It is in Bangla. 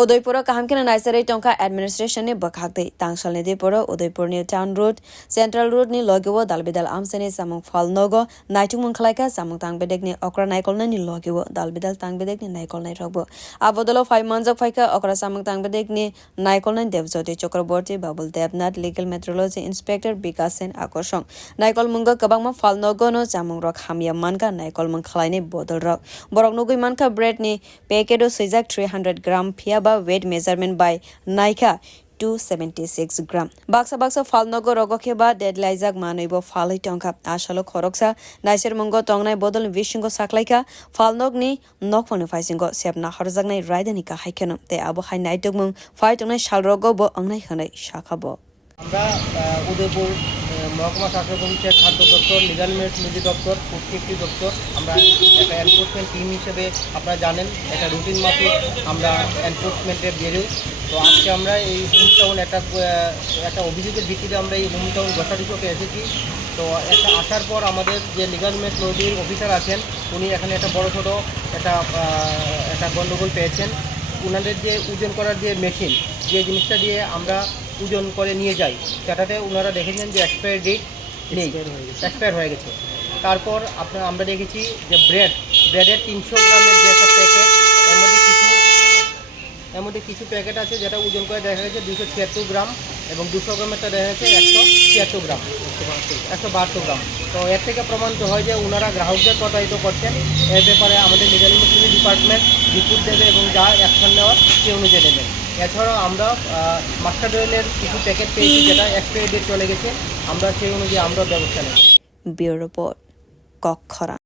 उदयपुर कामखेना नाइसरे टंका एडमिनिस्ट्रेशन ने बखाते तांगसल ने देपुर उदयपुर नि टाउन रोड सेंट्रल रोड नि लगेवो दालबेदाल आमसेने सामुंग फल नगो नाइटुंग मंखलाइका सामुंग तांगबेदेक नि अक्रा नाइकल नि लगेवो दालबेदाल तांगबेदेक नि नाइकल नाइ रगबो आबदलो 5 मंजक फाइका अक्रा सामुंग तांगबेदेक नि नाइकल नि देवज्योति चक्रवर्ती बाबुल देवनाथ लीगल मेट्रोलॉजी इंस्पेक्टर विकास सेन आकर्षण नाइकल मुंग कबांगमा फल नगो नो सामुंग रक हामिया मानका नाइकल मंखलाइने बदल रक बरक नगुइ मानका ब्रेड नि पैकेटो सैजाक 300 ग्राम फिया weight measurement by Naika 276 gram. Baksa falnogo rogokeba deadlaizak manaibo falai tongka ashalo khoroksa naisir mungo tongnai bodol vishingo saklaika falnogni nokfonu faisingo sepna horjagnai raidanika haikeno te abo hai naitogmung fai tongnai shalrogo bo angnai khanai shakabo. আমরা উদয়পুর মহকুমা শাসক অফিসের খাদ্য দপ্তর লিগাল মেট্রোলজি দপ্তর ফুড সেফটি দপ্তর আমরা একটা এনফোর্সমেন্ট টিম হিসেবে আপনারা জানেন একটা রুটিন মাফিক আমরা এনফোর্সমেন্টে বেরোই। তো আজকে আমরা এই হোম টাউন একটা অভিযোগের ভিত্তিতে আমরা এই হোম টাউন যথাযথকে এসেছি। তো একটা আসার পর আমাদের যে লিগাল মেট্রোলজির অফিসার আছেন উনি এখানে একটা বড় ছোটো একটা গণ্ডগোল পেয়েছেন। ওনাদের যে ওজন করার যে মেশিন যে জিনিসটা দিয়ে আমরা ওজন করে নিয়ে যাই সেটাতে ওনারা দেখেছেন যে এক্সপায়ার ডেট নেই, এক্সপায়ার হয়ে গেছে। তারপর আমরা দেখেছি যে ব্রেডের 300 গ্রামের যে একটা প্যাকেট এর মধ্যে কিছু প্যাকেট আছে যেটা ওজন করে দেখা গেছে 276 গ্রাম এবং 200 গ্রামেরটা দেখা গেছে 176 গ্রাম 172 গ্রাম। তো এর থেকে প্রমাণিত হয় যে ওনারা গ্রাহকদের প্রতারিত করছেন। এর ব্যাপারে আমাদের লিগাল মেট্রোলজি ডিপার্টমেন্ট রিপোর্ট দেবে এবং যা অ্যাকশন নেওয়ার সে অনুযায়ী নেবেন। এছাড়াও আমরা মাস্টার্ড অয়েলের কিছু প্যাকেট পেয়েছি যেটা এক্সপায়ারি ডেট চলে গেছে, আমরা সেই অনুযায়ী আমরা ব্যবস্থা নেব। Bureau report কক্ষরা।